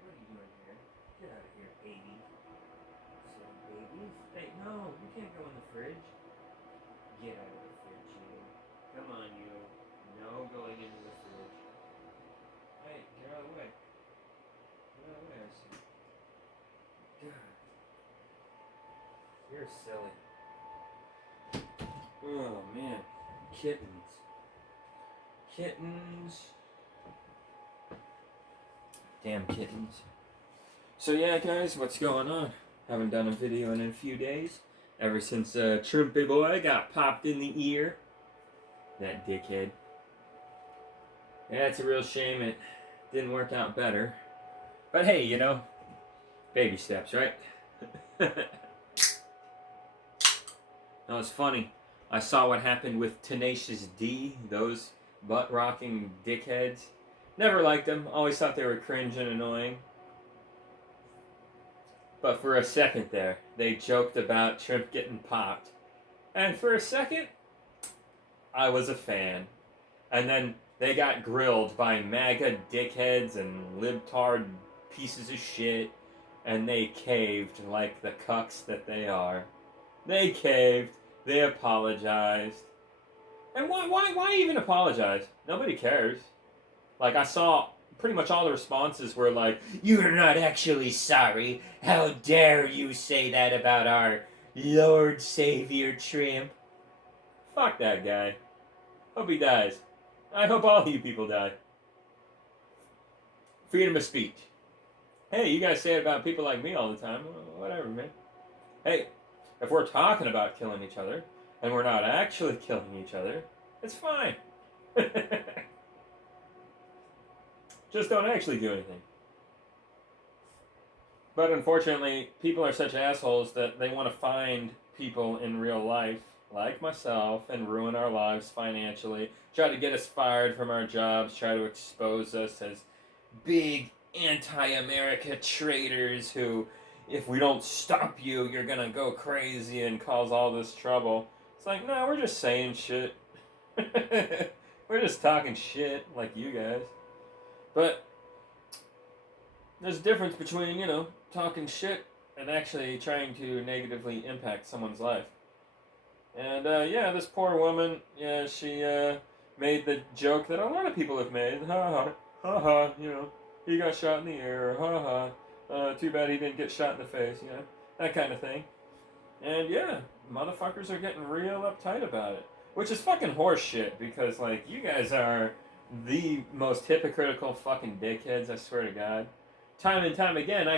what are you doing here? Get out of here, baby. Silly babies. Hey, no, you can't go in the fridge. Get out of the fridge, you. Come on, you. No going into the fridge. Hey, get out of the way. Get out of the way, I see. God. You're silly. Oh, man. Kittens. Kittens. Damn kittens. So yeah, guys, what's going on? Haven't done a video in a few days. Ever since Trumpy Boy got popped in the ear. That dickhead. Yeah, it's a real shame it didn't work out better. But hey, you know, baby steps, right? No, it's funny. I saw what happened with Tenacious D, those butt-rocking dickheads. Never liked them. Always thought they were cringe and annoying. But for a second there, they joked about Trump getting popped. And for a second, I was a fan. And then they got grilled by MAGA dickheads and libtard pieces of shit. And they caved like the cucks that they are. They caved. They apologized. And why even apologize? Nobody cares. Like, I saw pretty much all the responses were like, "You're not actually sorry. How dare you say that about our Lord Savior Trump?" Fuck that guy. Hope he dies. I hope all you people die. Freedom of speech. Hey, you guys say it about people like me all the time. Whatever, man. Hey, if we're talking about killing each other, and we're not actually killing each other, it's fine. Just don't actually do anything. But unfortunately, people are such assholes that they want to find people in real life, like myself, and ruin our lives financially, try to get us fired from our jobs, try to expose us as big anti-America traitors who, if we don't stop you, you're gonna go crazy and cause all this trouble. It's like, no, we're just saying shit. We're just talking shit like you guys. But there's a difference between, you know, talking shit and actually trying to negatively impact someone's life. And yeah, this poor woman, yeah, she made the joke that a lot of people have made. Ha ha, you know, he got shot in the ear, ha ha. Too bad he didn't get shot in the face, you know, that kind of thing. And yeah, motherfuckers are getting real uptight about it. Which is fucking horse shit, because, like, you guys are the most hypocritical fucking dickheads, I swear to God. Time and time again,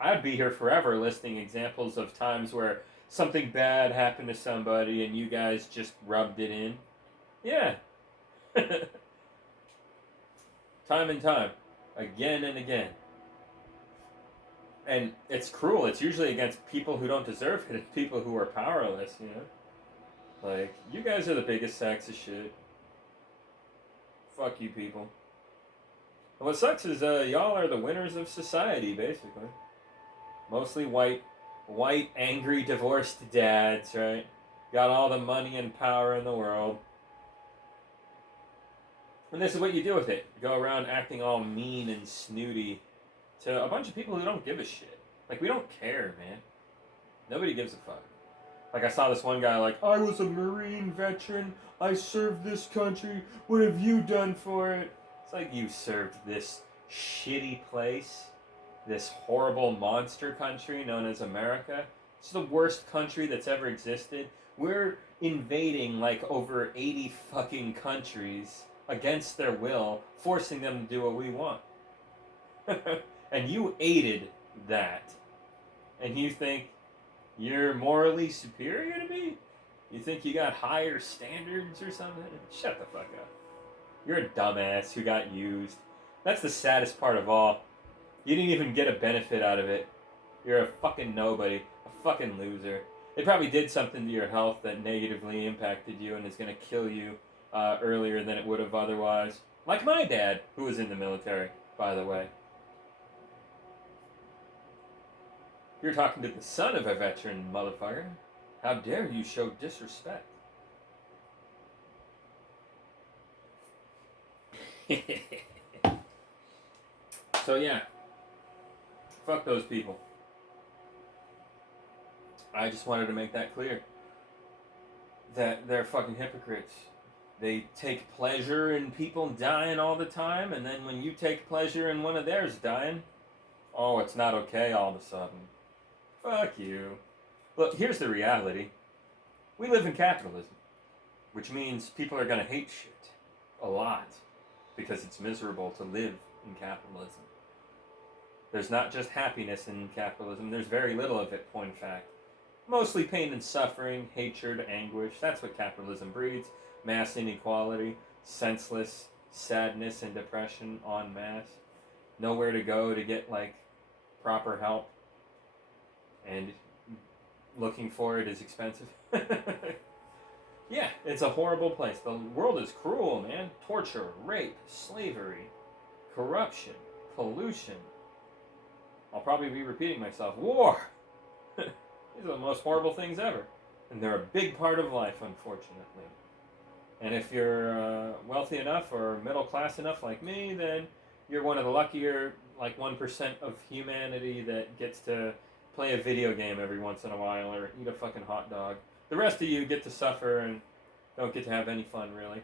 I'd be here forever listing examples of times where something bad happened to somebody and you guys just rubbed it in. Yeah. Time and time. Again and again. And it's cruel. It's usually against people who don't deserve it. It's people who are powerless, you know? Like, you guys are the biggest sacks of shit. Fuck you people. And what sucks is y'all are the winners of society, basically. Mostly white, angry, divorced dads, right? Got all the money and power in the world. And this is what you do with it. You go around acting all mean and snooty to a bunch of people who don't give a shit. Like, we don't care, man. Nobody gives a fuck. Like, I saw this one guy like, "I was a Marine veteran. I served this country. What have you done for it?" It's like, you served this shitty place, this horrible monster country known as America. It's the worst country that's ever existed. We're invading like over 80 fucking countries against their will, forcing them to do what we want. And you aided that. And you think you're morally superior to me? You think you got higher standards or something? Shut the fuck up. You're a dumbass who got used. That's the saddest part of all. You didn't even get a benefit out of it. You're a fucking nobody. A fucking loser. It probably did something to your health that negatively impacted you and is going to kill you earlier than it would have otherwise. Like my dad, who was in the military, by the way. You're talking to the son of a veteran, motherfucker. How dare you show disrespect? So yeah, fuck those people. I just wanted to make that clear. That they're fucking hypocrites. They take pleasure in people dying all the time, and then when you take pleasure in one of theirs dying, oh, it's not okay all of a sudden. Fuck you. Look, here's the reality. We live in capitalism, which means people are going to hate shit a lot because it's miserable to live in capitalism. There's not just happiness in capitalism, there's very little of it, point of fact. Mostly pain and suffering, hatred, anguish. That's what capitalism breeds. Mass inequality, senseless sadness and depression en masse. Nowhere to go to get, like, proper help. And looking for it is expensive. Yeah, it's a horrible place. The world is cruel, man. Torture, rape, slavery, corruption, pollution. I'll probably be repeating myself. War! These are the most horrible things ever. And they're a big part of life, unfortunately. And if you're wealthy enough or middle class enough like me, then you're one of the luckier, like 1% of humanity that gets to play a video game every once in a while or eat a fucking hot dog. The rest of you get to suffer and don't get to have any fun, really.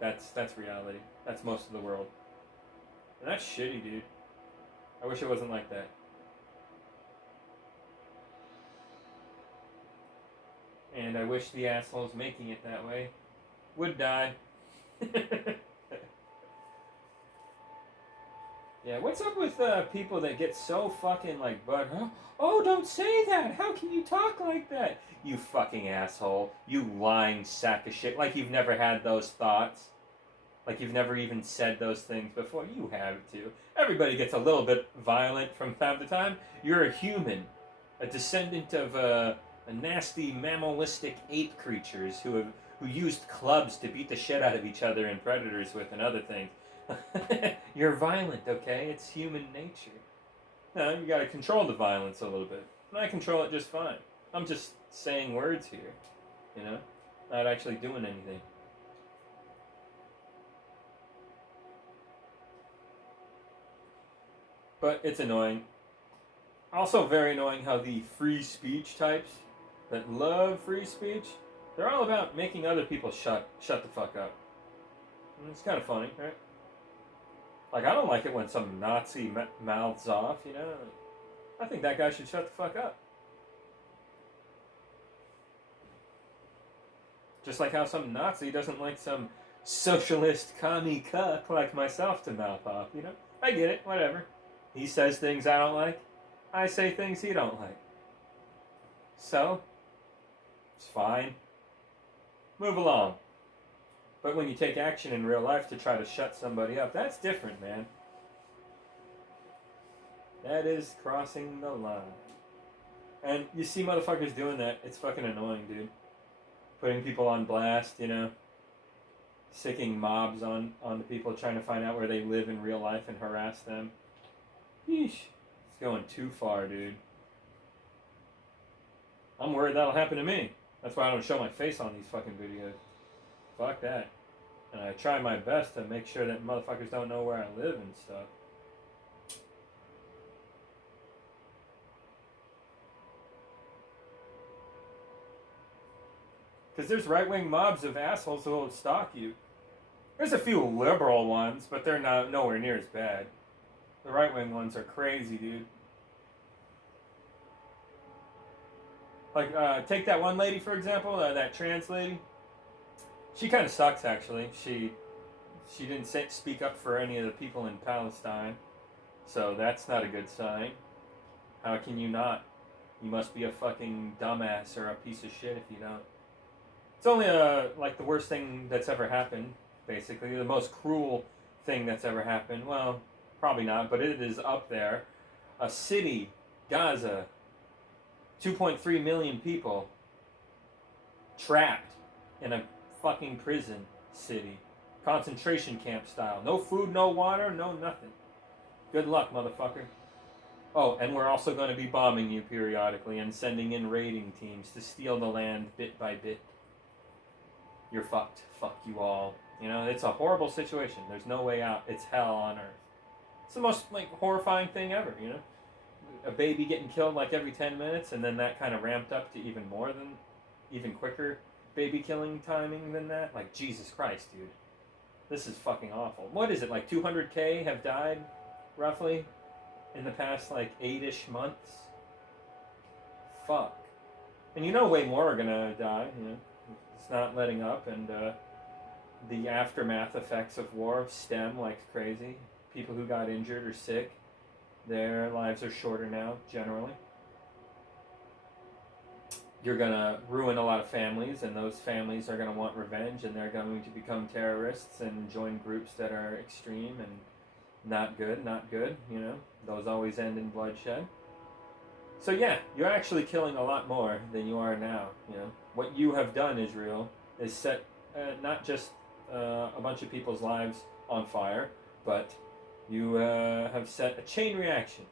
That's reality. That's most of the world. And that's shitty, dude. I wish it wasn't like that. And I wish the assholes making it that way would die. Yeah, what's up with people that get so fucking like butthurt? Oh, don't say that! How can you talk like that? You fucking asshole. You lying sack of shit. Like you've never had those thoughts. Like you've never even said those things before. You have to. Everybody gets a little bit violent from time to time. You're a human. A descendant of a nasty mammalistic ape creatures who used clubs to beat the shit out of each other and predators with and other things. You're violent, okay? It's human nature. No, you gotta control the violence a little bit. And I control it just fine. I'm just saying words here, you know? Not actually doing anything. But it's annoying. Also very annoying how the free speech types that love free speech, they're all about making other people shut the fuck up. And it's kind of funny, right? Like, I don't like it when some Nazi mouths off, you know? I think that guy should shut the fuck up. Just like how some Nazi doesn't like some socialist commie cuck like myself to mouth off, you know? I get it, whatever. He says things I don't like. I say things he don't like. So, it's fine. Move along. But when you take action in real life to try to shut somebody up, that's different, man. That is crossing the line. And you see motherfuckers doing that, it's fucking annoying, dude. Putting people on blast, you know. Sicking mobs on the people, trying to find out where they live in real life and harass them. Yeesh. It's going too far, dude. I'm worried that'll happen to me. That's why I don't show my face on these fucking videos. Fuck that. And I try my best to make sure that motherfuckers don't know where I live and stuff. Because there's right-wing mobs of assholes who will stalk you. There's a few liberal ones, but they're nowhere near as bad. The right-wing ones are crazy, dude. Like, take that one lady, for example, that trans lady. She kind of sucks, actually. She didn't speak up for any of the people in Palestine. So that's not a good sign. How can you not? You must be a fucking dumbass or a piece of shit if you don't. It's only like the worst thing that's ever happened, basically. The most cruel thing that's ever happened. Well, probably not, but it is up there. A city, Gaza, 2.3 million people trapped in a fucking prison city. Concentration camp style. No food, no water, no nothing. Good luck, motherfucker. Oh, and we're also going to be bombing you periodically and sending in raiding teams to steal the land bit by bit. You're fucked. Fuck you all. You know, it's a horrible situation. There's no way out. It's hell on earth. It's the most like horrifying thing ever, you know? A baby getting killed like every 10 minutes, and then that kind of ramped up to even quicker baby killing timing than that. Like, Jesus Christ, dude. This is fucking awful. What is it, like 200K have died, roughly, in the past, like, 8-ish months? Fuck. And you know way more are gonna die, you know? It's not letting up, and the aftermath effects of war stem like crazy. People who got injured or sick, their lives are shorter now, generally. You're gonna ruin a lot of families, and those families are gonna want revenge, and they're going to become terrorists and join groups that are extreme and not good, you know? Those always end in bloodshed. So yeah, you're actually killing a lot more than you are now, you know? What you have done, Israel, is set not just a bunch of people's lives on fire, but you have set a chain reaction.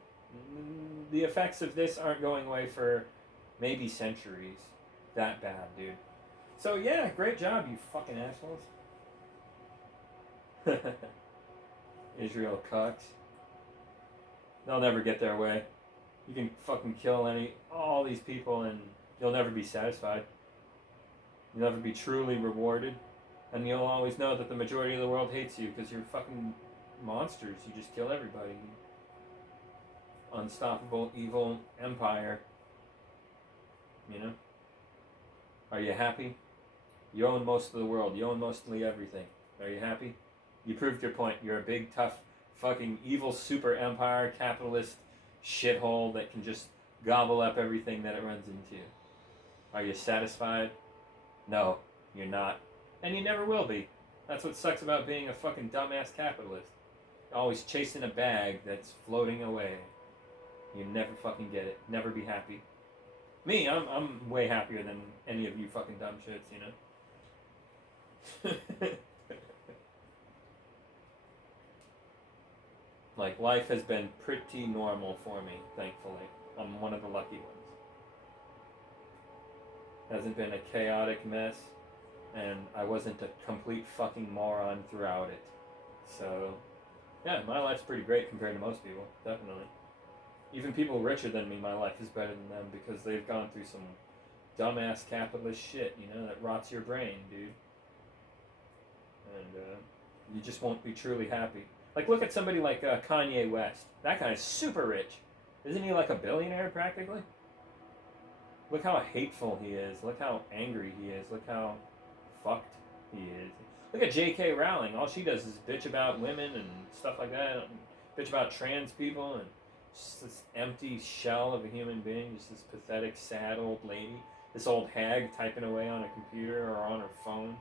The effects of this aren't going away for maybe centuries. That bad, dude. So yeah, great job, you fucking assholes. Israel cucks. They'll never get their way. You can fucking kill all these people and you'll never be satisfied. You'll never be truly rewarded. And you'll always know that the majority of the world hates you because you're fucking monsters. You just kill everybody. Unstoppable, evil empire. You know? Are you happy? You own most of the world. You own mostly everything. Are you happy? You proved your point. You're a big, tough, fucking evil super empire, capitalist shithole that can just gobble up everything that it runs into. Are you satisfied? No, you're not. And you never will be. That's what sucks about being a fucking dumbass capitalist. Always chasing a bag that's floating away. You never fucking get it. Never be happy. Me, I'm way happier than any of you fucking dumb shits, you know? Like, life has been pretty normal for me, thankfully. I'm one of the lucky ones. Hasn't been a chaotic mess, and I wasn't a complete fucking moron throughout it. So, yeah, my life's pretty great compared to most people, definitely. Even people richer than me, my life is better than them because they've gone through some dumbass capitalist shit, you know, that rots your brain, dude. And you just won't be truly happy. Like, look at somebody like Kanye West. That guy's super rich. Isn't he like a billionaire, practically? Look how hateful he is. Look how angry he is. Look how fucked he is. Look at J.K. Rowling. All she does is bitch about women and stuff like that. And bitch about trans people and just this empty shell of a human being. Just this pathetic, sad old lady. This old hag typing away on a computer or on her phone.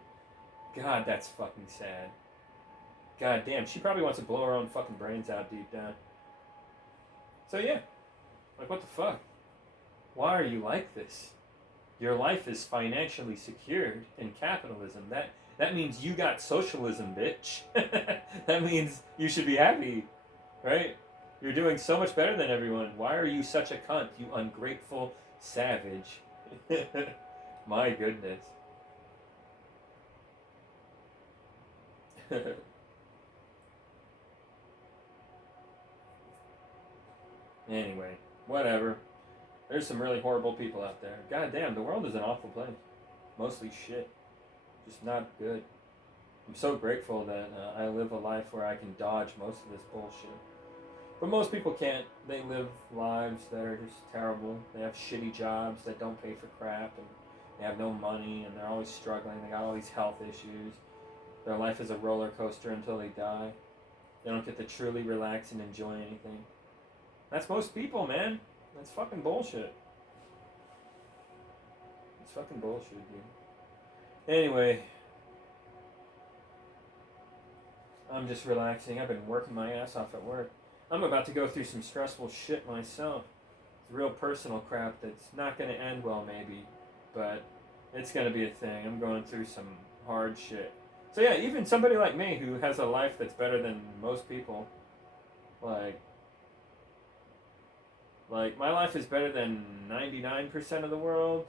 God, that's fucking sad. God damn, she probably wants to blow her own fucking brains out deep down. So yeah, like what the fuck? Why are you like this? Your life is financially secured in capitalism. That means you got socialism, bitch. That means you should be happy, right? You're doing so much better than everyone. Why are you such a cunt, you ungrateful savage? My goodness. Anyway, whatever. There's some really horrible people out there. God damn, the world is an awful place. Mostly shit. Just not good. I'm so grateful that I live a life where I can dodge most of this bullshit. But most people can't. They live lives that are just terrible. They have shitty jobs that don't pay for crap, and they have no money, and they're always struggling. They got all these health issues. Their life is a roller coaster until they die. They don't get to truly relax and enjoy anything. That's most people, man. That's fucking bullshit. It's fucking bullshit, dude. Anyway, I'm just relaxing. I've been working my ass off at work. I'm about to go through some stressful shit myself. It's real personal crap that's not going to end well, maybe, but it's going to be a thing. I'm going through some hard shit. So yeah, even somebody like me who has a life that's better than most people, like, Like, my life is better than 99% of the world.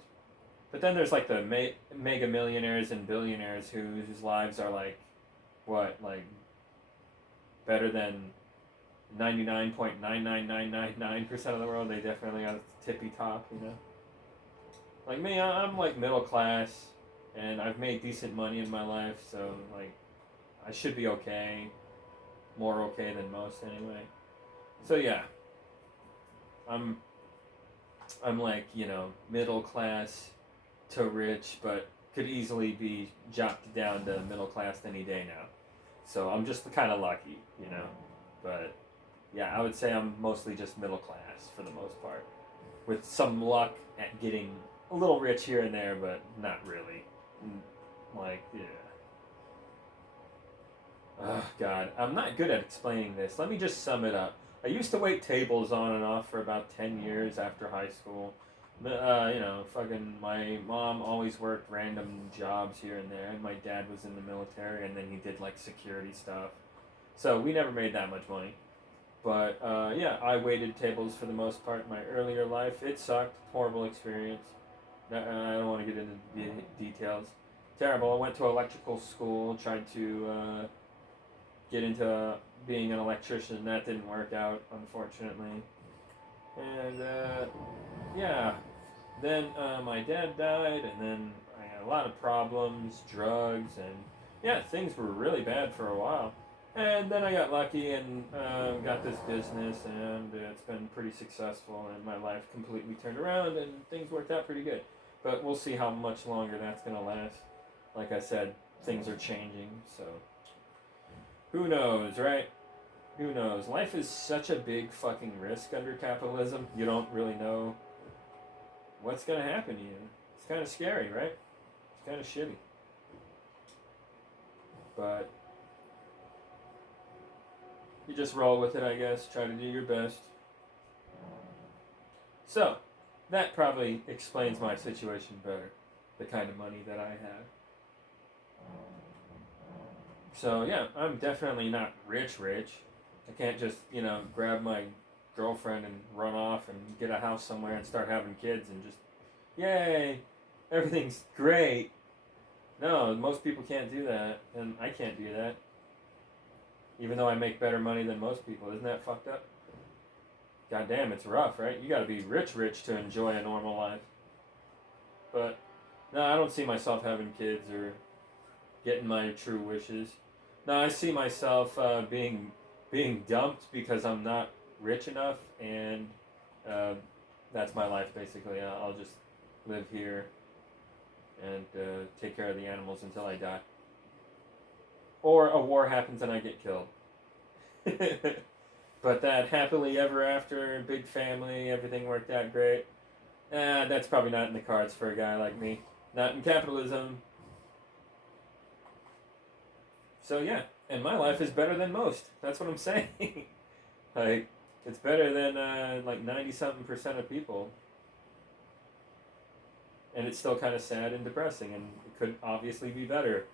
But then there's like the mega millionaires and billionaires whose lives are like, what, like better than 99.99999% of the world. They definitely are tippy top, you know? Like me, I'm like middle class, and I've made decent money in my life, so like I should be okay. More okay than most, anyway. So yeah, I'm I'm like, middle class to rich, but could easily be chopped down to middle class any day now. So I'm just kind of lucky, you know. But yeah, I would say I'm mostly just middle class for the most part, with some luck at getting a little rich here and there, but not really. Like, yeah. Oh, God. I'm not good at explaining this. Let me just sum it up. I used to wait tables on and off for about 10 years after high school. Fucking my mom always worked random jobs here and there, and my dad was in the military, and then he did, like, security stuff. So we never made that much money. But, yeah, I waited tables for the most part in my earlier life. It sucked. Horrible experience. I don't want to get into details. Terrible. I went to electrical school, tried to get into being an electrician. That didn't work out, unfortunately. And yeah, then my dad died, and then I had a lot of problems, drugs, and yeah, things were really bad for a while. And then I got lucky and got this business, and it's been pretty successful, and my life completely turned around, and things worked out pretty good. But we'll see how much longer that's going to last. Like I said, things are changing, so who knows, right? Who knows? Life is such a big fucking risk under capitalism. You don't really know what's going to happen to you. It's kind of scary, right? It's kind of shitty. But you just roll with it, I guess. Try to do your best. So, that probably explains my situation better. The kind of money that I have. So, yeah, I'm definitely not rich. I can't just, grab my girlfriend and run off and get a house somewhere and start having kids and just, yay, everything's great. No, most people can't do that, and I can't do that. Even though I make better money than most people. Isn't that fucked up? God damn, it's rough, right? You gotta be rich to enjoy a normal life. But, no, I don't see myself having kids or getting my true wishes. No, I see myself being dumped because I'm not rich enough, and that's my life basically. I'll just live here and take care of the animals until I die. Or a war happens and I get killed. But that happily ever after, big family, everything worked out great. That's probably not in the cards for a guy like me. Not in capitalism. So yeah, and my life is better than most. That's what I'm saying. Like, it's better than like 90-something% of people. And it's still kind of sad and depressing, and it could obviously be better.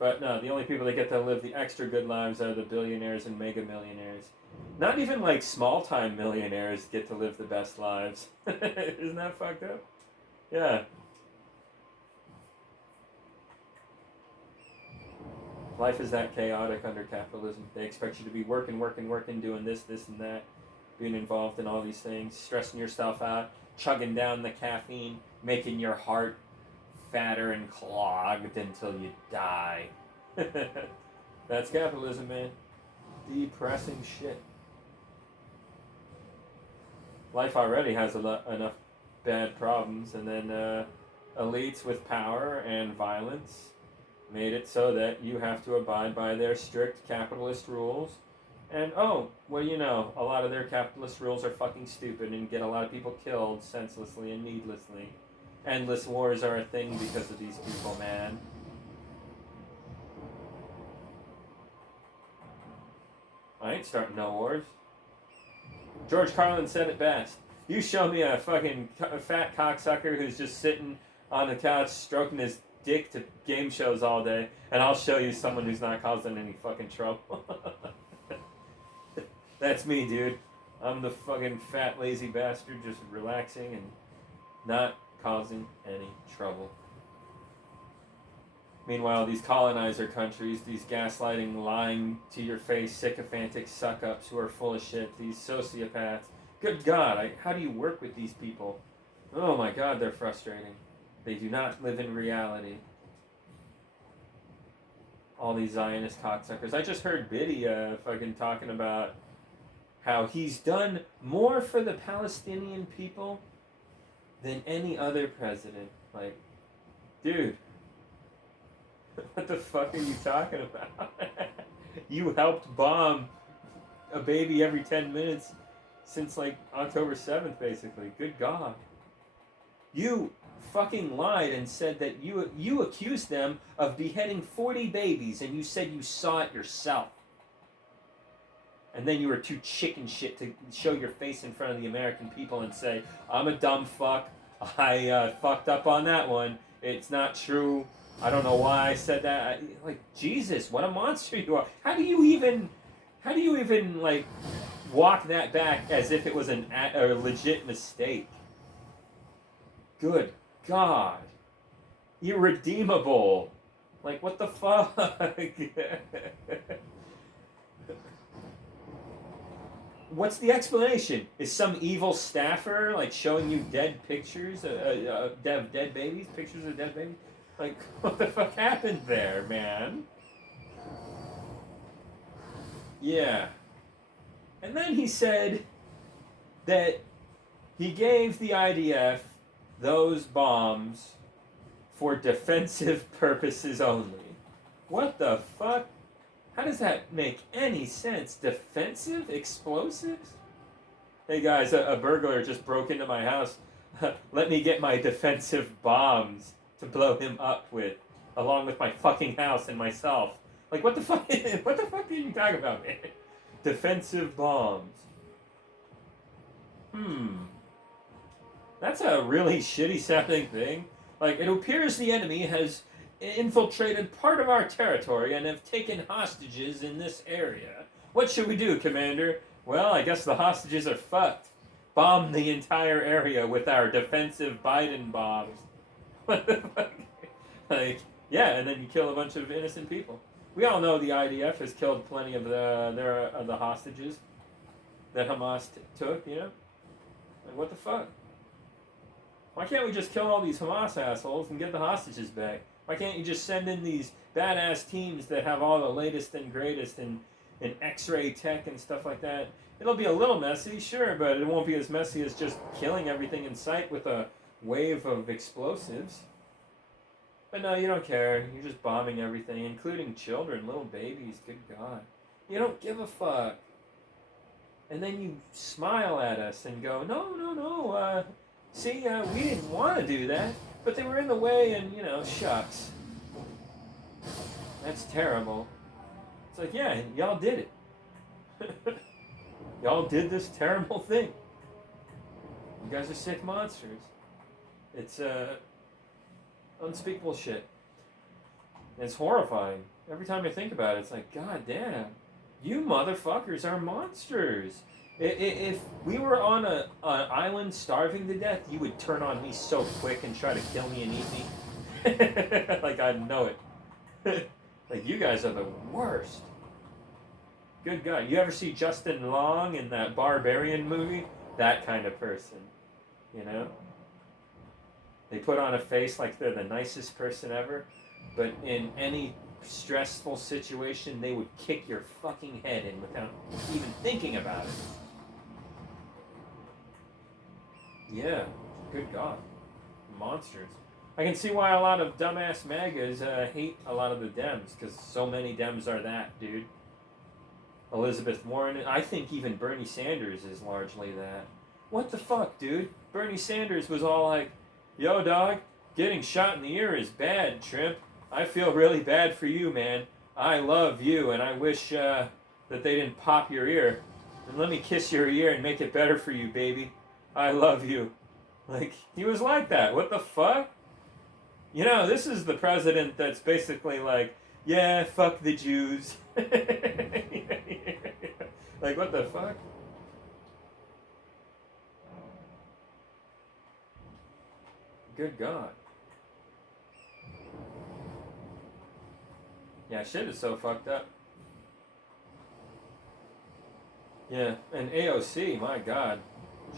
But no, the only people that get to live the extra good lives are the billionaires and mega millionaires. Not even like small time millionaires get to live the best lives. Isn't that fucked up? Yeah. Life is that chaotic under capitalism. They expect you to be working, doing this, and that, being involved in all these things, stressing yourself out, chugging down the caffeine, making your heart fatter and clogged until you die. That's capitalism, man. Depressing shit. Life already has enough bad problems, and then elites with power and violence made it so that you have to abide by their strict capitalist rules. And a lot of their capitalist rules are fucking stupid and get a lot of people killed senselessly and needlessly. Endless wars are a thing because of these people, man. I ain't starting no wars. George Carlin said it best. You show me a fucking fat cocksucker who's just sitting on the couch stroking his dick to game shows all day, and I'll show you someone who's not causing any fucking trouble. That's me, dude. I'm the fucking fat, lazy bastard just relaxing and not causing any trouble. Meanwhile, these colonizer countries, these gaslighting, lying to your face, sycophantic suck-ups who are full of shit, these sociopaths. Good God, how do you work with these people? Oh my God, they're frustrating. They do not live in reality. All these Zionist cocksuckers. I just heard Biddy fucking talking about how he's done more for the Palestinian people than any other president. Like, dude, what the fuck are you talking about? You helped bomb a baby every 10 minutes since like October 7th, basically. Good God. You fucking lied and said that you accused them of beheading 40 babies and you said you saw it yourself. And then you were too chicken shit to show your face in front of the American people and say, I'm a dumb fuck. I fucked up on that one. It's not true. I don't know why I said that. Like, Jesus, what a monster you are. How do you even like walk that back as if it was a legit mistake? Good God. Irredeemable. Like, what the fuck? What's the explanation? Is some evil staffer like showing you dead pictures, dead babies, pictures of dead babies? Like, what the fuck happened there, man? Yeah. And then he said that he gave the IDF those bombs for defensive purposes only. What the fuck? How does that make any sense? Defensive explosives? Hey guys, a burglar just broke into my house. Let me get my defensive bombs to blow him up with, along with my fucking house and myself. Like, what the fuck? What the fuck are you talking about, man? Defensive bombs. That's a really shitty sounding thing. Like, it appears the enemy has infiltrated part of our territory and have taken hostages in this area. What should we do, Commander? Well, I guess the hostages are fucked. Bomb the entire area with our defensive Biden bombs. What the fuck? Like, yeah, and then you kill a bunch of innocent people. We all know the IDF has killed plenty of the hostages that Hamas took, you know? Like, what the fuck? Why can't we just kill all these Hamas assholes and get the hostages back? Why can't you just send in these badass teams that have all the latest and greatest in X-ray tech and stuff like that? It'll be a little messy, sure, but it won't be as messy as just killing everything in sight with a wave of explosives. But no, you don't care. You're just bombing everything, including children, little babies. Good God. You don't give a fuck. And then you smile at us and go, no, see, we didn't want to do that. But they were in the way and, you know, shucks. That's terrible. It's like, yeah, y'all did it. Y'all did this terrible thing. You guys are sick monsters. It's unspeakable shit. It's horrifying. Every time I think about it, it's like, God damn. You motherfuckers are monsters. If we were on an island starving to death, you would turn on me so quick and try to kill me and eat me. Like, I know it. Like, you guys are the worst. Good God. You ever see Justin Long in that Barbarian movie? That kind of person. You know? They put on a face like they're the nicest person ever, but in any stressful situation, they would kick your fucking head in without even thinking about it. Yeah, good God. Monsters. I can see why a lot of dumbass MAGAs hate a lot of the Dems, because so many Dems are that, dude. Elizabeth Warren, I think even Bernie Sanders is largely that. What the fuck, dude? Bernie Sanders was all like, yo, dog, getting shot in the ear is bad, Trimp. I feel really bad for you, man. I love you, and I wish that they didn't pop your ear. And let me kiss your ear and make it better for you, baby. I love you. Like, he was like that. What the fuck? You know, this is the president that's basically like, yeah, fuck the Jews. Like, what the fuck? Good God. Yeah, shit is so fucked up. Yeah, and AOC, my God,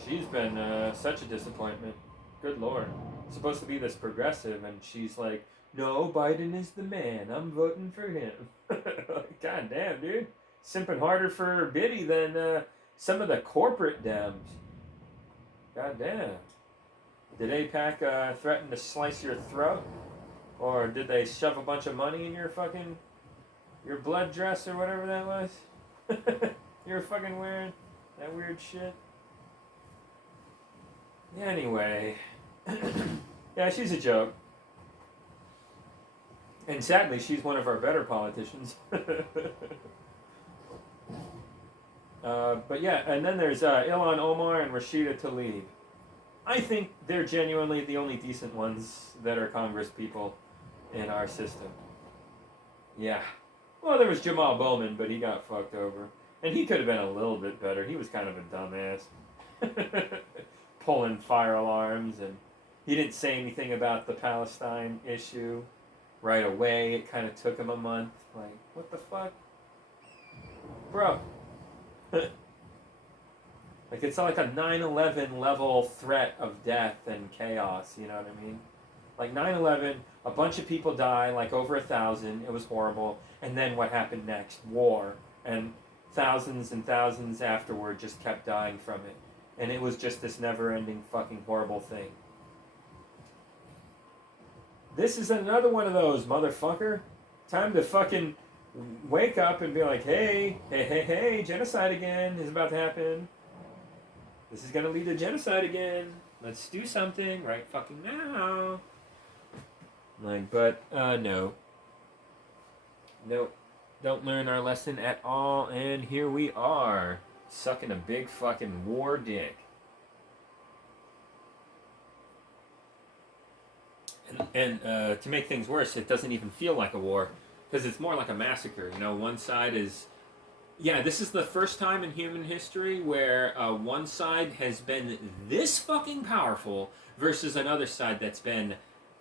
she's been such a disappointment. Good Lord. Supposed to be this progressive, and she's like, no, Biden is the man. I'm voting for him. God damn, dude. Simping harder for Biddy than some of the corporate Dems. God damn. Did APAC threaten to slice your throat? Or did they shove a bunch of money in your blood dress or whatever that was? You were fucking wearing that weird shit? Anyway. Yeah, she's a joke. And sadly, she's one of our better politicians. But yeah, and then there's Ilhan Omar and Rashida Tlaib. I think they're genuinely the only decent ones that are Congress people in our system. Yeah. Well, there was Jamal Bowman, but he got fucked over. And he could have been a little bit better. He was kind of a dumbass. Pulling fire alarms, and he didn't say anything about the Palestine issue right away. It kind of took him a month. Like, what the fuck? Bro. Like, it's like a 9/11 level threat of death and chaos, you know what I mean? Like 9/11, a bunch of people die, like over 1,000, it was horrible, and then what happened next? War, and thousands and thousands afterward just kept dying from it. And it was just this never-ending fucking horrible thing. This is another one of those, motherfucker. Time to fucking wake up and be like, hey, genocide again is about to happen. This is gonna lead to genocide again. Let's do something right fucking now. Like, but, no. Nope. Don't learn our lesson at all, and here we are, sucking a big fucking war dick. And to make things worse, it doesn't even feel like a war, because it's more like a massacre. You know, one side is... Yeah, this is the first time in human history where one side has been this fucking powerful versus another side that's been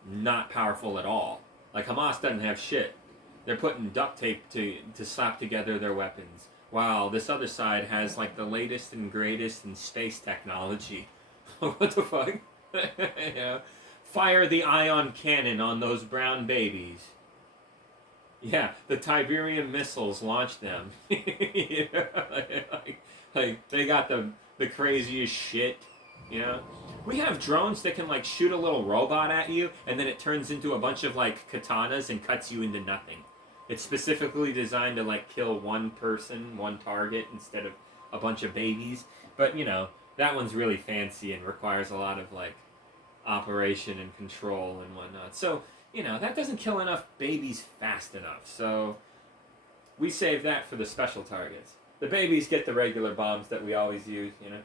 not powerful at all. Like, Hamas doesn't have shit. They're putting duct tape to slap together their weapons, while this other side has, like, the latest and greatest in space technology. What the fuck? You know? Fire the ion cannon on those brown babies. Yeah, the Tiberium missiles launch them. You know? like they got the craziest shit, you know? We have drones that can, like, shoot a little robot at you, and then it turns into a bunch of, like, katanas and cuts you into nothing. It's specifically designed to, like, kill one person, one target, instead of a bunch of babies. But, you know, that one's really fancy and requires a lot of, like, operation and control and whatnot. So, you know, that doesn't kill enough babies fast enough. So we save that for the special targets. The babies get the regular bombs that we always use, you know?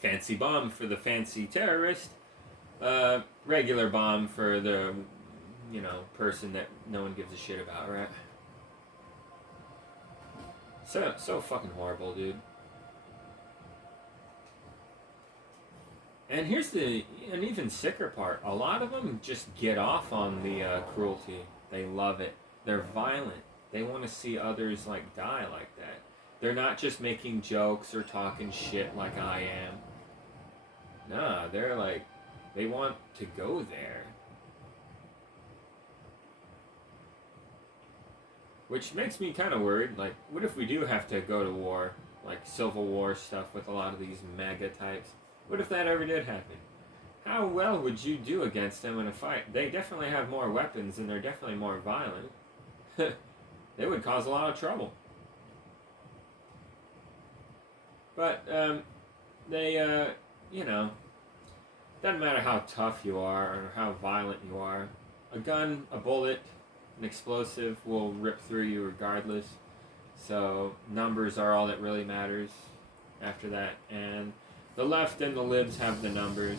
Fancy bomb for the fancy terrorist. Regular bomb for the, you know, person that no one gives a shit about, right? So fucking horrible, dude. And here's an even sicker part. A lot of them just get off on the cruelty. They love it. They're violent. They want to see others, like, die like that. They're not just making jokes or talking shit like I am. Nah, they're like, they want to go there. Which makes me kind of worried. Like, what if we do have to go to war? Like, Civil War stuff with a lot of these MAGA types. What if that ever did happen? How well would you do against them in a fight? They definitely have more weapons, and they're definitely more violent. They would cause a lot of trouble. But, they, you know, doesn't matter how tough you are or how violent you are. A gun, a bullet, an explosive will rip through you regardless. So, numbers are all that really matters after that. And the left and the libs have the numbers.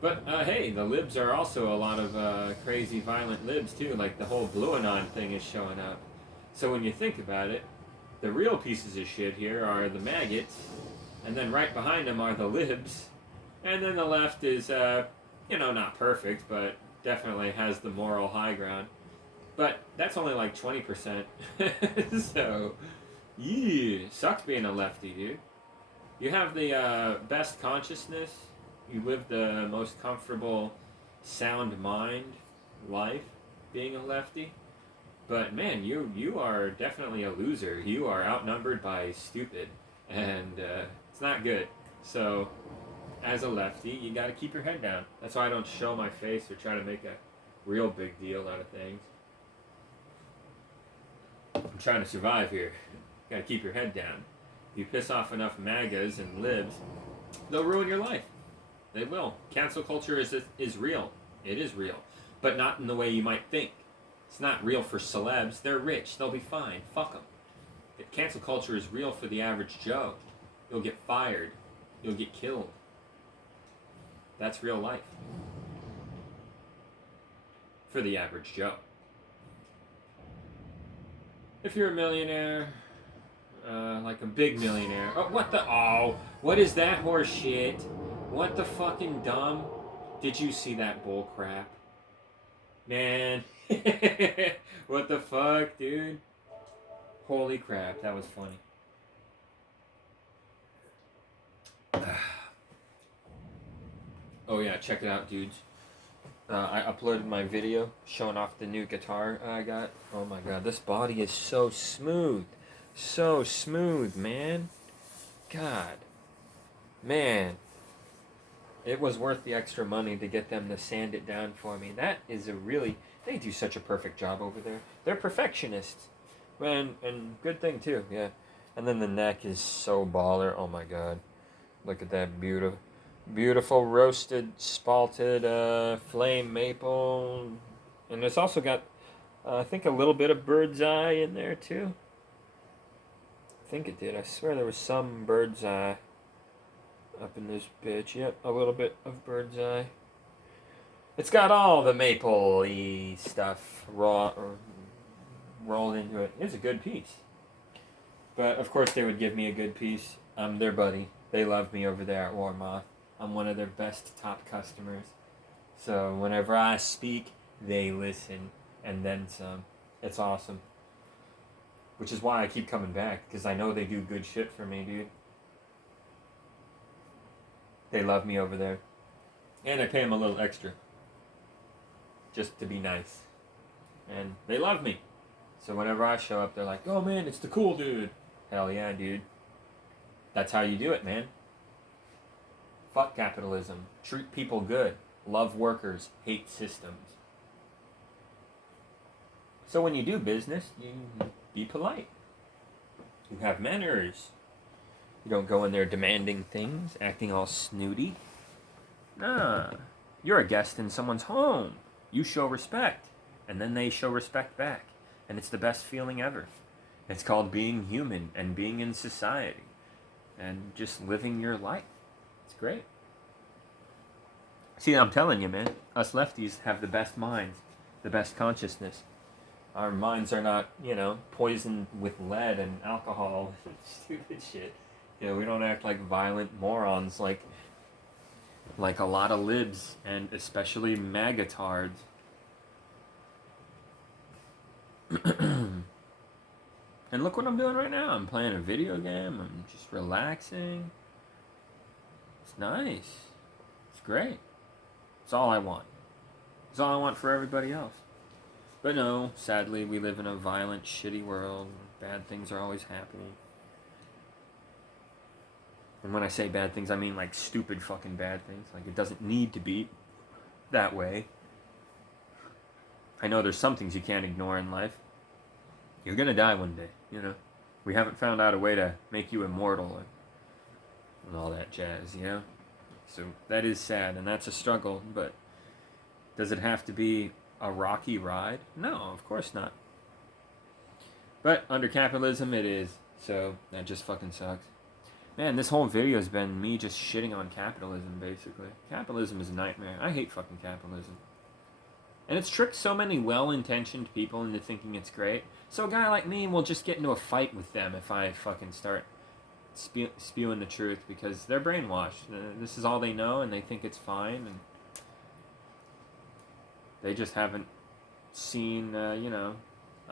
But, hey, the libs are also a lot of crazy, violent libs, too. Like, the whole Blue Anon thing is showing up. So when you think about it, The real pieces of shit here are the maggots, and then right behind them are the libs, and then the left is, not perfect, but definitely has the moral high ground. But that's only like 20%. So, yeah, sucks being a lefty, dude. You have the best consciousness. You live the most comfortable, sound mind life being a lefty. But man, you are definitely a loser. You are outnumbered by stupid, and it's not good. So, as a lefty, you got to keep your head down. That's why I don't show my face or try to make a real big deal out of things. I'm trying to survive here. You got to keep your head down. If you piss off enough MAGAs and libs, they'll ruin your life. They will. Cancel culture is real. It is real, but not in the way you might think. It's not real for celebs. They're rich. They'll be fine. Fuck them. Cancel culture is real for the average Joe. You'll get fired. You'll get killed. That's real life. For the average Joe. If you're a millionaire, like a big millionaire. Oh, what is that horse shit? What the fucking dumb? Did you see that bull crap? Man. What the fuck, dude? Holy crap, that was funny. Oh yeah, check it out, dudes. I uploaded my video showing off the new guitar I got. Oh my god, this body is so smooth. So smooth, man. God. Man. It was worth the extra money to get them to sand it down for me. That is they do such a perfect job over there. They're perfectionists. Man, and good thing too, yeah. And then the neck is so baller. Oh my god. Look at that beautiful roasted, spalted flame maple. And it's also got, I think, a little bit of bird's eye in there too. I think it did. I swear there was some bird's eye up in this bitch. Yep, a little bit of bird's eye. It's got all the maple-y stuff rolled into it. It's a good piece. But, of course, they would give me a good piece. I'm their buddy. They love me over there at Warmoth. I'm one of their best top customers. So, whenever I speak, they listen. And then some. It's awesome. Which is why I keep coming back. Because I know they do good shit for me, dude. They love me over there. And I pay them a little extra. Just to be nice. And they love me. So whenever I show up, they're like, oh man, it's the cool dude. Hell yeah, dude. That's how you do it, man. Fuck capitalism. Treat people good. Love workers. Hate systems. So when you do business, you be polite. You have manners. You don't go in there demanding things, acting all snooty. Nah. You're a guest in someone's home. You show respect. And then they show respect back. And it's the best feeling ever. It's called being human and being in society. And just living your life. It's great. See, I'm telling you, man. Us lefties have the best minds. The best consciousness. Our minds are not, poisoned with lead and alcohol and stupid shit. We don't act like violent morons like a lot of libs, and especially magatards. And look what I'm doing right now. I'm playing a video game. I'm just relaxing. It's nice. It's great. It's all I want. It's all I want for everybody else. But no, sadly, we live in a violent, shitty world. Bad things are always happening. And when I say bad things, I mean like stupid fucking bad things. Like it doesn't need to be that way. I know there's some things you can't ignore in life. You're gonna die one day, We haven't found out a way to make you immortal and all that jazz, So that is sad, and that's a struggle, but does it have to be a rocky ride? No, of course not. But under capitalism, it is. So that just fucking sucks. Man, this whole video has been me just shitting on capitalism, basically. Capitalism is a nightmare. I hate fucking capitalism. And it's tricked so many well-intentioned people into thinking it's great. So a guy like me will just get into a fight with them if I fucking start spewing the truth, because they're brainwashed. This is all they know, and they think it's fine, and they just haven't seen, a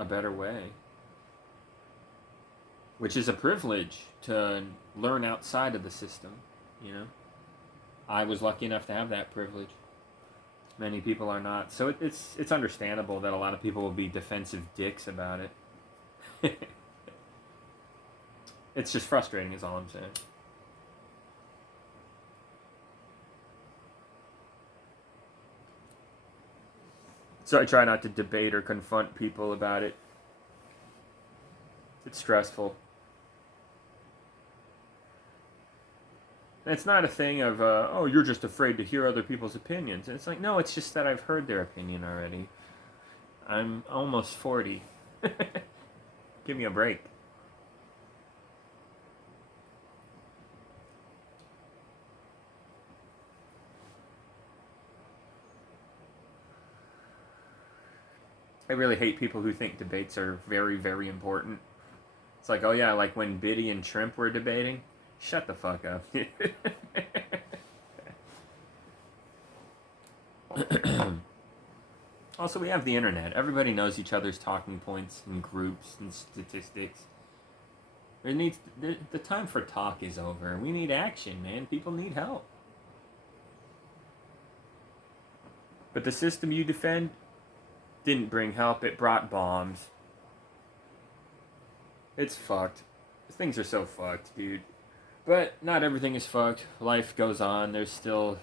better way. Which is a privilege to learn outside of the system, I was lucky enough to have that privilege. Many people are not. So it's understandable that a lot of people will be defensive dicks about it. It's just frustrating is all I'm saying. So I try not to debate or confront people about it. It's stressful. It's not a thing of, oh, you're just afraid to hear other people's opinions. And it's like, no, it's just that I've heard their opinion already. I'm almost 40. Give me a break. I really hate people who think debates are very, very important. It's like, oh yeah, like when Biddy and Shrimp were debating. Shut the fuck up. Also, we have the internet. Everybody knows each other's talking points and groups and statistics. The time for talk is over. We need action, man. People need help. But the system you defend didn't bring help. It brought bombs. It's fucked. Things are so fucked, dude. But not everything is fucked. Life goes on. There's still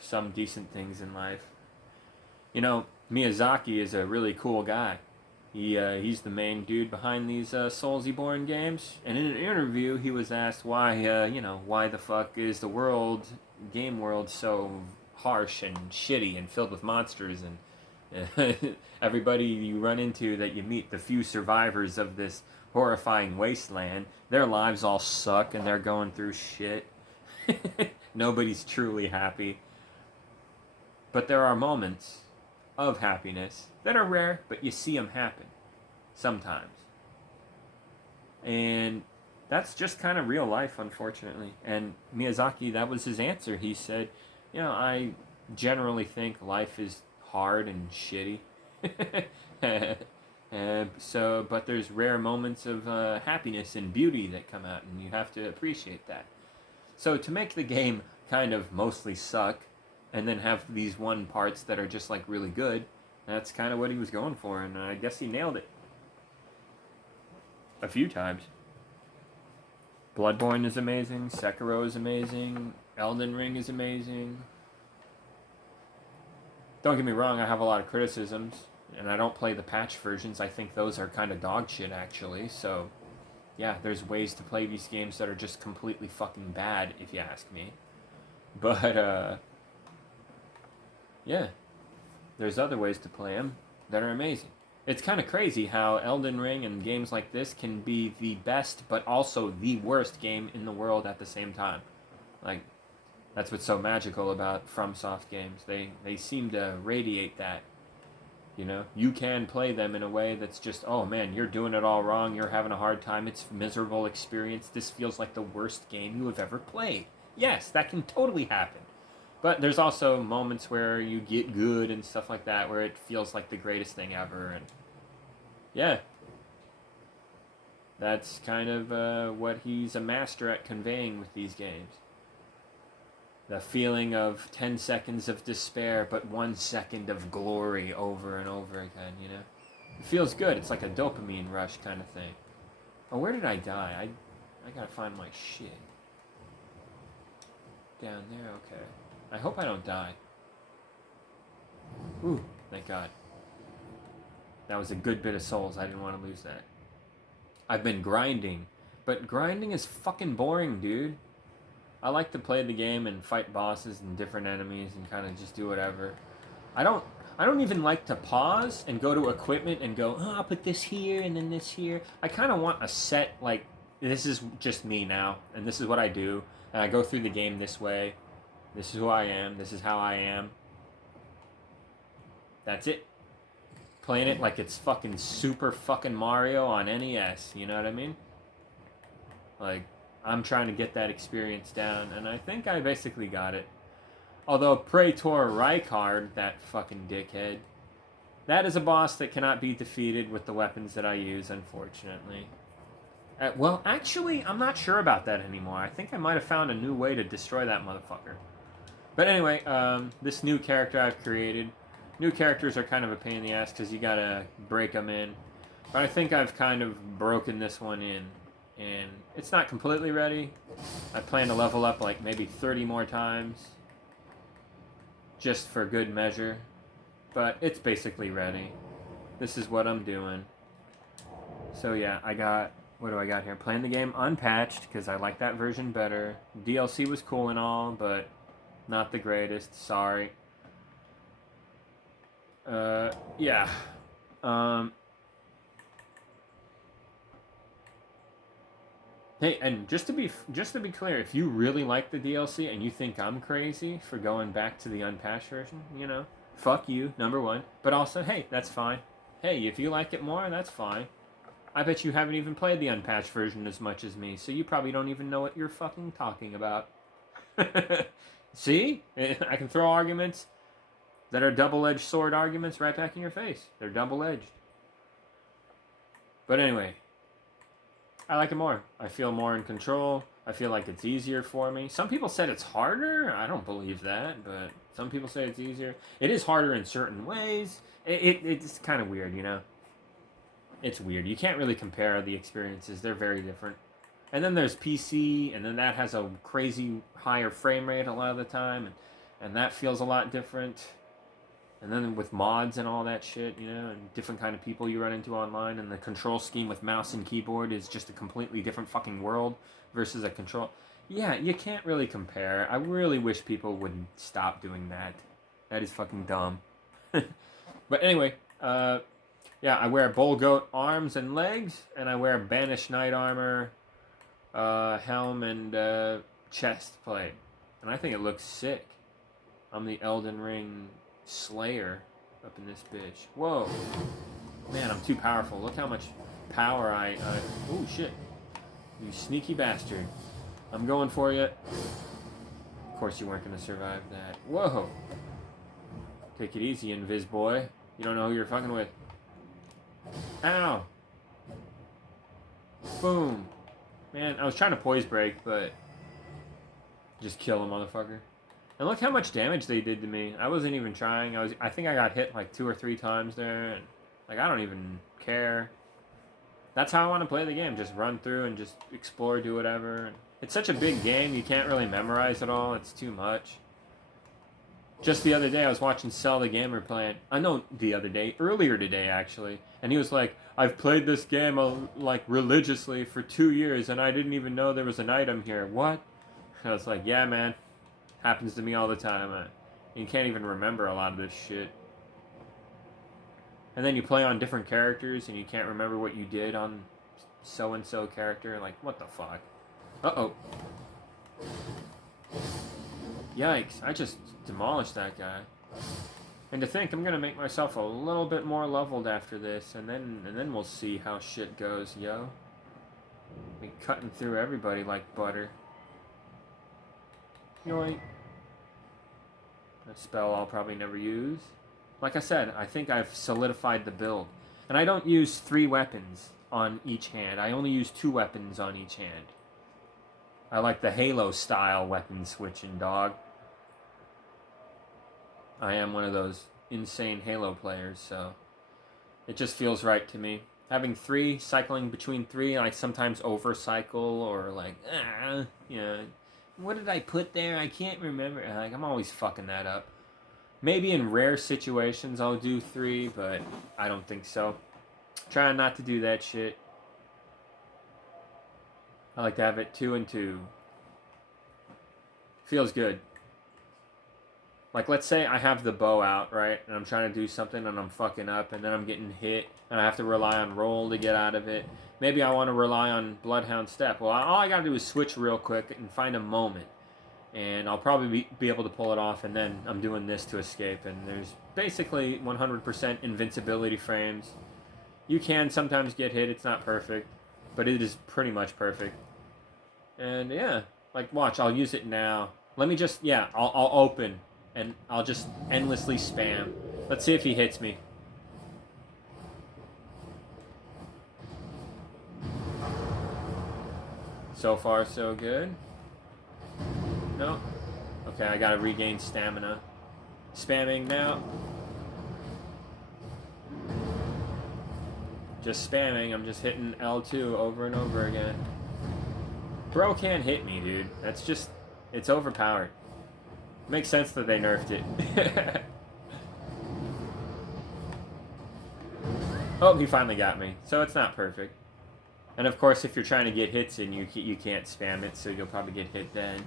some decent things in life. Miyazaki is a really cool guy. He's the main dude behind these Soulsy Born games. And in an interview, he was asked why the fuck is the game world so harsh and shitty and filled with monsters, and everybody you run into that you meet, the few survivors of this horrifying wasteland, their lives all suck and they're going through shit. Nobody's truly happy. But there are moments of happiness that are rare, but you see them happen sometimes. And that's just kind of real life, unfortunately. And Miyazaki, that was his answer. He said, I generally think life is hard and shitty. But there's rare moments of happiness and beauty that come out, and you have to appreciate that. So to make the game kind of mostly suck, and then have these one parts that are just like really good, that's kind of what he was going for, and I guess he nailed it. A few times. Bloodborne is amazing, Sekiro is amazing, Elden Ring is amazing. Don't get me wrong, I have a lot of criticisms, and I don't play the patch versions. I think those are kind of dog shit, actually. So, yeah, there's ways to play these games that are just completely fucking bad, if you ask me. But, yeah, there's other ways to play them that are amazing. It's kind of crazy how Elden Ring and games like this can be the best, but also the worst game in the world at the same time. Like, that's what's so magical about FromSoft games. They seem to radiate that. You can play them in a way that's just, oh man, you're doing it all wrong, you're having a hard time, it's a miserable experience, this feels like the worst game you have ever played. Yes, that can totally happen. But there's also moments where you get good and stuff like that, where it feels like the greatest thing ever, and yeah. That's kind of what he's a master at conveying with these games. The feeling of 10 seconds of despair, but 1 second of glory over and over again, It feels good. It's like a dopamine rush kind of thing. Oh, where did I die? I gotta find my shit. Down there, okay. I hope I don't die. Ooh, thank God. That was a good bit of souls. I didn't want to lose that. I've been grinding. But grinding is fucking boring, dude. I like to play the game and fight bosses and different enemies and kind of just do whatever. I don't even like to pause and go to equipment and go, oh, I'll put this here and then this here. I kind of want a set, like, this is just me now, and this is what I do, and I go through the game this way. This is who I am. This is how I am. That's it. playing it like it's fucking Super fucking Mario on NES, you know what I mean? Like, I'm trying to get that experience down, and I think I basically got it. Although Praetor Rykard, that fucking dickhead, that is a boss that cannot be defeated with the weapons that I use, unfortunately. Well, actually, I'm not sure about that anymore. I think I might have found a new way to destroy that motherfucker. But anyway, this new character I've created. New characters are kind of a pain in the ass because you gotta break them in. But I think I've kind of broken this one in. And it's not completely ready. I plan to level up like maybe 30 more times. Just for good measure. But it's basically ready. This is what I'm doing. So yeah, I got... What do I got here? Playing the game unpatched, because I like that version better. DLC was cool and all, but not the greatest. Sorry. Yeah. Hey, and just to be clear, if you really like the DLC and you think I'm crazy for going back to the unpatched version, you know, fuck you, number one. But also, hey, that's fine. Hey, if you like it more, that's fine. I bet you haven't even played the unpatched version as much as me, so you probably don't even know what you're fucking talking about. See? I can throw arguments that are double-edged sword arguments right back in your face. They're double-edged. But anyway, I like it more. I feel more in control. I feel like it's easier for me. Some people said it's harder. I don't believe that, but some people say it's easier. It is harder in certain ways. It's kind of weird, you know? It's weird. You can't really compare the experiences. They're very different. And then there's PC, and then that has a crazy higher frame rate a lot of the time, and that feels a lot different. And then with mods and all that shit, you know, and different kind of people you run into online, and the control scheme with mouse and keyboard is just a completely different fucking world versus a control. Yeah, you can't really compare. I really wish people would stop doing that. That is fucking dumb. But anyway, yeah, I wear bull goat arms and legs, and I wear banished knight armor, helm, and chest plate. And I think it looks sick. I'm the Elden Ring Slayer up in this bitch. Whoa. Man, I'm too powerful. Look how much power I... Oh, shit. You sneaky bastard. I'm going for you. Of course you weren't going to survive that. Whoa. Take it easy, Invis boy. You don't know who you're fucking with. Ow. Boom. Man, I was trying to poise break, but... Just kill a motherfucker. And look how much damage they did to me. I wasn't even trying. I think I got hit like 2 or 3 times there. And like, I don't even care. That's how I want to play the game. Just run through and just explore, do whatever. It's such a big game, you can't really memorize it all. It's too much. Just the other day, I was watching Cell the Gamer play it. Earlier today, actually. And he was like, I've played this game like religiously for 2 years, and I didn't even know there was an item here. What? I was like, yeah, man. Happens to me all the time. You can't even remember a lot of this shit. And then you play on different characters, and you can't remember what you did on so-and-so character. Like, what the fuck? Uh-oh. Yikes, I just demolished that guy. And to think I'm gonna make myself a little bit more leveled after this, and then we'll see how shit goes, yo. Be cutting through everybody like butter. Yoink. A spell I'll probably never use. Like I said, I think I've solidified the build. And I don't use 3 weapons on each hand. I only use 2 weapons on each hand. I like the Halo-style weapon switching, dog. I am one of those insane Halo players, so it just feels right to me. Having 3, cycling between 3, I sometimes overcycle or like, you know, what did I put there? I can't remember. Like, I'm always fucking that up. Maybe in rare situations I'll do 3, but I don't think so. Trying not to do that shit. I like to have it 2 and 2. Feels good. Like, let's say I have the bow out, right? And I'm trying to do something and I'm fucking up and then I'm getting hit and I have to rely on roll to get out of it. Maybe I want to rely on Bloodhound Step. Well, all I gotta do is switch real quick and find a moment. and I'll probably be able to pull it off, and then I'm doing this to escape, and there's basically 100% invincibility frames. You can sometimes get hit, it's not perfect, but it is pretty much perfect. And yeah, like watch, I'll use it now. Let me just, yeah, I'll open, and I'll just endlessly spam. Let's see if he hits me. So far, so good. No. Okay, I gotta regain stamina. Spamming now. Just spamming, I'm just hitting L2 over and over again. Bro can't hit me, dude. That's just, it's overpowered. Makes sense that they nerfed it. Oh, he finally got me. So it's not perfect. And of course, if you're trying to get hits in, you can't spam it, so you'll probably get hit then.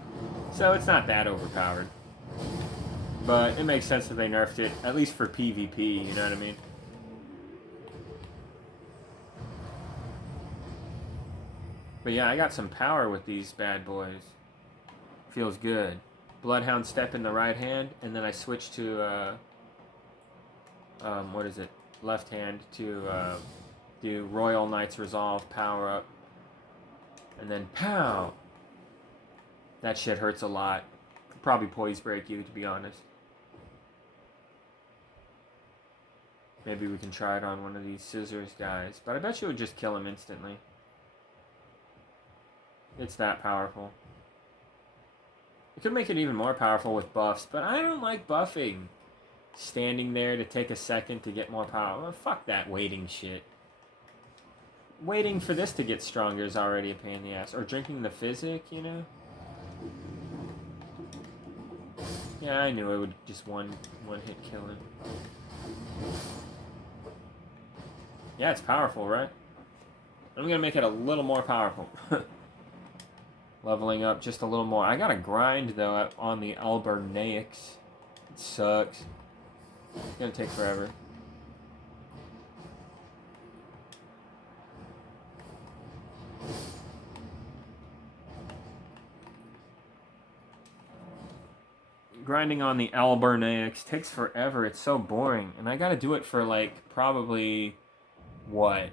So it's not that overpowered. But it makes sense that they nerfed it, at least for PvP, you know what I mean? But yeah, I got some power with these bad boys. Feels good. Bloodhound step in the right hand, and then I switch to, what is it? Left hand to, do Royal Knight's Resolve power up. And then pow! That shit hurts a lot. Could probably poise break you, to be honest. Maybe we can try it on one of these scissors guys. But I bet you it would just kill him instantly. It's that powerful. It could make it even more powerful with buffs, but I don't like buffing. Standing there to take a second to get more power. Well, fuck that waiting shit. Waiting for this to get stronger is already a pain in the ass. Or drinking the physick, you know? Yeah, I knew it would just one hit kill him. Yeah, it's powerful, right? I'm gonna make it a little more powerful. Leveling up just a little more. I gotta grind, though, on the Albernaics. It sucks. It's gonna take forever. Grinding on the Albernaics takes forever. It's so boring. And I gotta do it for, like, probably, what?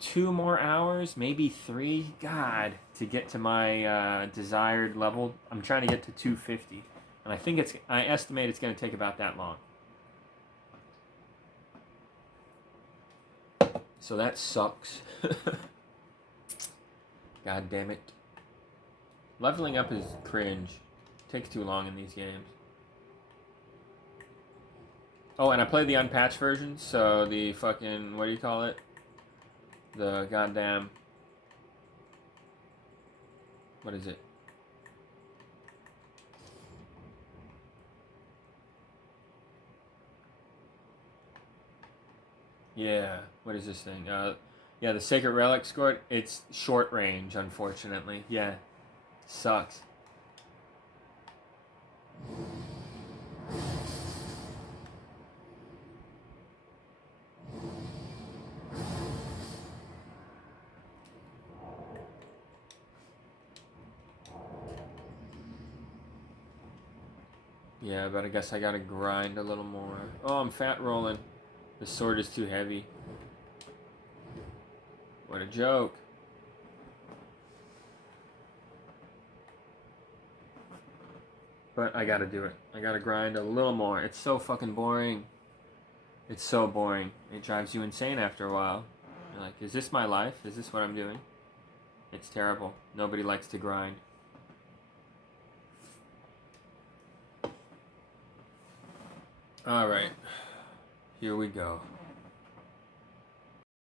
2 more hours? Maybe 3? God, to get to my desired level. I'm trying to get to 250. And I estimate it's gonna take about that long. So that sucks. God damn it. Leveling up is cringe. Takes too long in these games. Oh, and I played the unpatched version, so the fucking, what do you call it? The goddamn, what is it? Yeah, what is this thing? Yeah, the Sacred Relic score, it's short range, unfortunately. Yeah, sucks. Yeah, but I guess I gotta grind a little more. Oh, I'm fat rolling. The sword is too heavy. What a joke. But I gotta do it. I gotta grind a little more. It's so fucking boring. It's so boring. It drives you insane after a while. You're like, is this my life? Is this what I'm doing? It's terrible. Nobody likes to grind. Alright. Here we go.